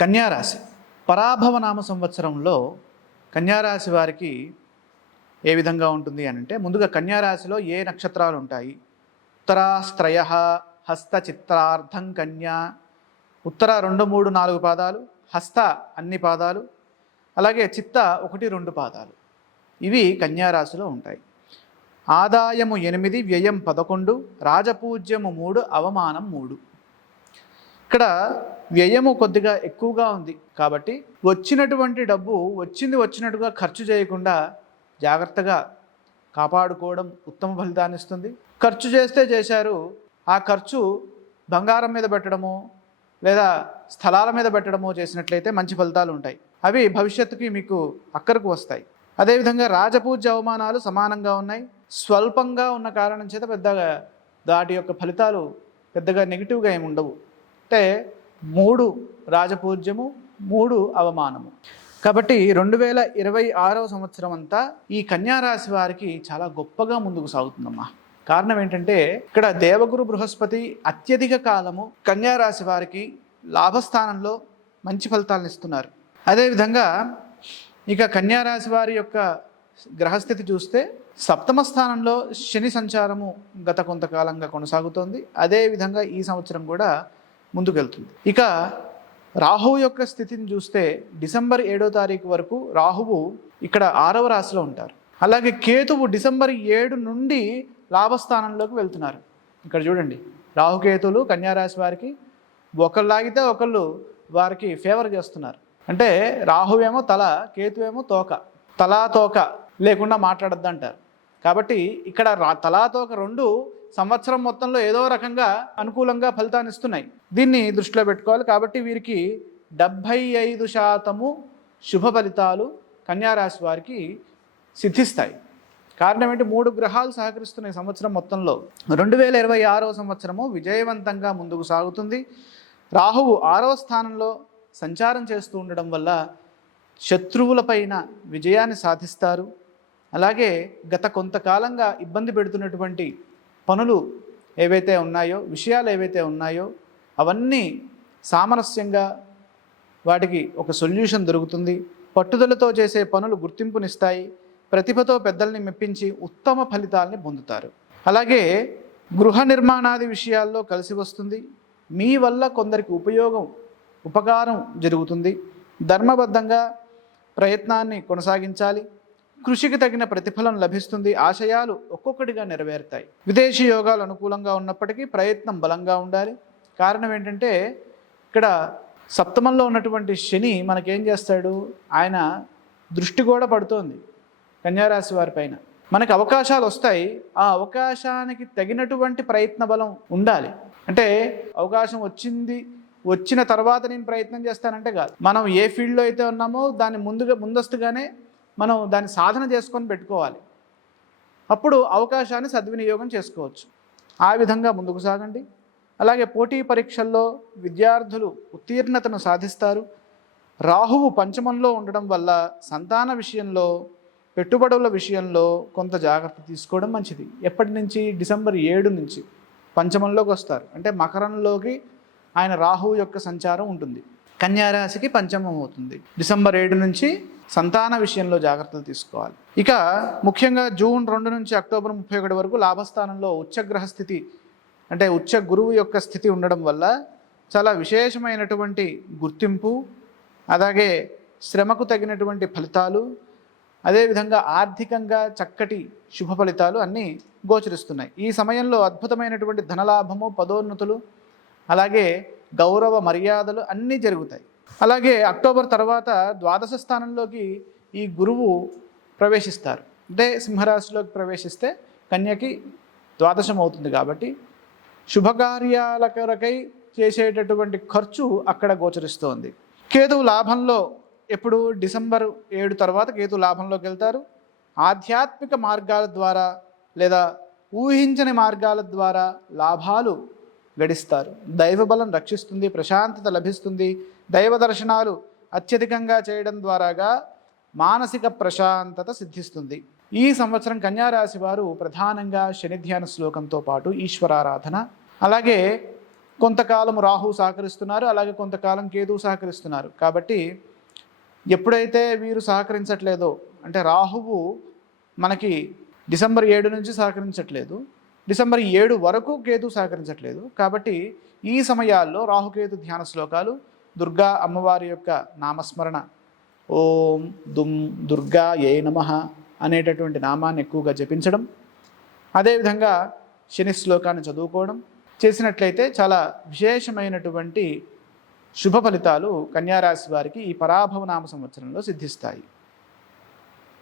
కన్యారాశి పరాభవ నామ సంవత్సరంలో కన్యారాశి వారికి ఏ విధంగా ఉంటుంది అని అంటే, ముందుగా కన్యారాశిలో ఏ నక్షత్రాలు ఉంటాయి? ఉత్తరాస్త్రయ, హస్త, చిత్రార్థం, కన్యా. ఉత్తర 2, 3, 4 పాదాలు, హస్త అన్ని పాదాలు, అలాగే చిత్త 1, 2 పాదాలు. ఇవి కన్యారాశిలో ఉంటాయి. ఆదాయము 8, వ్యయం 11, రాజపూజ్యము 3, అవమానం 3. ఇక్కడ వ్యయము కొద్దిగా ఎక్కువగా ఉంది కాబట్టి వచ్చినటువంటి డబ్బు వచ్చినట్టుగా ఖర్చు చేయకుండా జాగ్రత్తగా కాపాడుకోవడం ఉత్తమ ఫలితాన్ని ఇస్తుంది. ఖర్చు చేశారు, ఆ ఖర్చు బంగారం మీద పెట్టడము లేదా స్థలాల మీద పెట్టడము చేసినట్లయితే మంచి ఫలితాలు ఉంటాయి. అవి భవిష్యత్తుకి మీకు అక్కరకు వస్తాయి. అదేవిధంగా రాజపూజ్య అవమానాలు సమానంగా ఉన్నాయి. స్వల్పంగా ఉన్న కారణం చేత పెద్దగా వాటి యొక్క ఫలితాలు పెద్దగా నెగిటివ్గా ఏమి ఉండవు. అంటే 3 రాజపూజ్యము, 3 అవమానము. కాబట్టి 2026వ సంవత్సరం అంతా ఈ కన్యారాశి వారికి చాలా గొప్పగా ముందుకు సాగుతుందమ్మా. కారణం ఏంటంటే, ఇక్కడ దేవగురు బృహస్పతి అత్యధిక కాలము కన్యారాశి వారికి లాభస్థానంలో మంచి ఫలితాలను ఇస్తున్నారు. అదేవిధంగా ఇక కన్యారాశి వారి యొక్క గ్రహస్థితి చూస్తే సప్తమ స్థానంలో శని సంచారము గత కొంతకాలంగా కొనసాగుతోంది. అదేవిధంగా ఈ సంవత్సరం కూడా ముందుకెళ్తుంది. ఇక రాహువు యొక్క స్థితిని చూస్తే డిసెంబర్ 7వ తారీఖు వరకు రాహువు ఇక్కడ 6వ రాశిలో ఉంటారు. అలాగే కేతువు డిసెంబర్ 7 నుండి లాభస్థానంలోకి వెళ్తున్నారు. ఇక్కడ చూడండి, రాహుకేతువులు కన్యారాశి వారికి ఒకళ్ళు లాగితే ఒకళ్ళు వారికి ఫేవర్ చేస్తున్నారు. అంటే రాహువేమో తల, కేతువేమో తోక. తలా తోక లేకుండా మాట్లాడద్దు అంటారు. కాబట్టి ఇక్కడ తలా తోక 2 సంవత్సరం మొత్తంలో ఏదో రకంగా అనుకూలంగా ఫలితాన్ని ఇస్తున్నాయి. దీన్ని దృష్టిలో పెట్టుకోవాలి. కాబట్టి వీరికి 75% శుభ ఫలితాలు కన్యారాశి వారికి సిద్ధిస్తాయి. కారణం ఏంటి? 3 గ్రహాలు సహకరిస్తున్నాయి సంవత్సరం మొత్తంలో. 2026వ సంవత్సరము విజయవంతంగా ముందుకు సాగుతుంది. రాహువు 6వ స్థానంలో సంచారం చేస్తూ ఉండడం వల్ల శత్రువులపైన విజయాన్ని సాధిస్తారు. అలాగే గత కొంతకాలంగా ఇబ్బంది పెడుతున్నటువంటి పనులు ఏవైతే ఉన్నాయో, విషయాలు ఏవైతే ఉన్నాయో అవన్నీ సామరస్యంగా వాటికి ఒక సొల్యూషన్ దొరుకుతుంది. పట్టుదలతో చేసే పనులు గుర్తింపునిస్తాయి. ప్రతిభతో పెద్దల్ని మెప్పించి ఉత్తమ ఫలితాలని పొందుతారు. అలాగే గృహ నిర్మాణాది విషయాల్లో కలిసి వస్తుంది. మీ వల్ల కొందరికి ఉపకారం జరుగుతుంది. ధర్మబద్ధంగా ప్రయత్నాన్ని కొనసాగించాలి. కృషికి తగిన ప్రతిఫలం లభిస్తుంది. ఆశయాలు ఒక్కొక్కటిగా నెరవేరుతాయి. విదేశీ యోగాలు అనుకూలంగా ఉన్నప్పటికీ ప్రయత్నం బలంగా ఉండాలి. కారణం ఏంటంటే, ఇక్కడ సప్తమంలో ఉన్నటువంటి శని మనకేం చేస్తాడు? ఆయన దృష్టి కూడా పడుతోంది కన్యారాశి వారి పైన. మనకు అవకాశాలు వస్తాయి. ఆ అవకాశానికి తగినటువంటి ప్రయత్న బలం ఉండాలి. అంటే అవకాశం వచ్చిన తర్వాత నేను ప్రయత్నం చేస్తానంటే కాదు. మనం ఏ ఫీల్డ్లో అయితే ఉన్నామో దాన్ని ముందస్తుగానే మనం దాన్ని సాధన చేసుకొని పెట్టుకోవాలి. అప్పుడు అవకాశాన్ని సద్వినియోగం చేసుకోవచ్చు. ఆ విధంగా ముందుకు సాగండి. అలాగే పోటీ పరీక్షల్లో విద్యార్థులు ఉత్తీర్ణతను సాధిస్తారు. రాహువు పంచమంలో ఉండడం వల్ల సంతాన విషయంలో, పెట్టుబడుల విషయంలో కొంత జాగ్రత్త తీసుకోవడం మంచిది. ఎప్పటి నుంచి? డిసెంబర్ 7 నుంచి పంచమంలోకి వస్తారు. అంటే మకరంలోకి ఆయన రాహువు యొక్క సంచారం ఉంటుంది. కన్యారాశికి పంచమం అవుతుంది. డిసెంబర్ 7 నుంచి సంతాన విషయంలో జాగ్రత్తలు తీసుకోవాలి. ఇక ముఖ్యంగా జూన్ 2 నుంచి అక్టోబర్ 31 వరకు లాభస్థానంలో ఉచ్చగ్రహ స్థితి, అంటే ఉచ్చ గురువు యొక్క స్థితి ఉండడం వల్ల చాలా విశేషమైనటువంటి గుర్తింపు, అలాగే శ్రమకు తగినటువంటి ఫలితాలు, అదేవిధంగా ఆర్థికంగా చక్కటి శుభ ఫలితాలు అన్నీ గోచరిస్తున్నాయి. ఈ సమయంలో అద్భుతమైనటువంటి ధనలాభము, పదోన్నతులు, అలాగే గౌరవ మర్యాదలు అన్నీ జరుగుతాయి. అలాగే అక్టోబర్ తర్వాత ద్వాదశ స్థానంలోకి ఈ గురువు ప్రవేశిస్తారు. అంటే సింహరాశిలోకి ప్రవేశిస్తే కన్యకి ద్వాదశం అవుతుంది. కాబట్టి శుభకార్యాల కొరకై చేసేటటువంటి ఖర్చు అక్కడ గోచరిస్తోంది. కేతువు లాభంలో ఎప్పుడు? డిసెంబర్ 7 తర్వాత కేతువు లాభంలోకి వెళ్తారు. ఆధ్యాత్మిక మార్గాల ద్వారా లేదా ఊహించని మార్గాల ద్వారా లాభాలు గడిస్తారు. దైవబలం రక్షిస్తుంది, ప్రశాంతత లభిస్తుంది. దైవ దర్శనాలు అత్యధికంగా చేయడం ద్వారాగా మానసిక ప్రశాంతత సిద్ధిస్తుంది. ఈ సంవత్సరం కన్యారాశి వారు ప్రధానంగా శనిధ్యాన శ్లోకంతో పాటు ఈశ్వరారాధన, అలాగే కొంతకాలం రాహు సహకరిస్తున్నారు, అలాగే కొంతకాలం కేతువు సహకరిస్తున్నారు. కాబట్టి ఎప్పుడైతే వీరు సహకరించట్లేదో, అంటే రాహువు మనకి డిసెంబర్ 7 నుంచి సహకరించట్లేదు, డిసెంబర్ 7 వరకు కేతు సహకరించట్లేదు. కాబట్టి ఈ సమయాల్లో రాహుకేతు ధ్యాన శ్లోకాలు, దుర్గా అమ్మవారి యొక్క నామస్మరణ, ఓం దుమ్ దుర్గా ఏ నమః అనేటటువంటి నామాన్ని ఎక్కువగా జపించడం, అదేవిధంగా శని శ్లోకాన్ని చదువుకోవడం చేసినట్లయితే చాలా విశేషమైనటువంటి శుభ ఫలితాలు కన్యారాశి వారికి ఈ పరాభవ నామ సంవత్సరంలో సిద్ధిస్తాయి.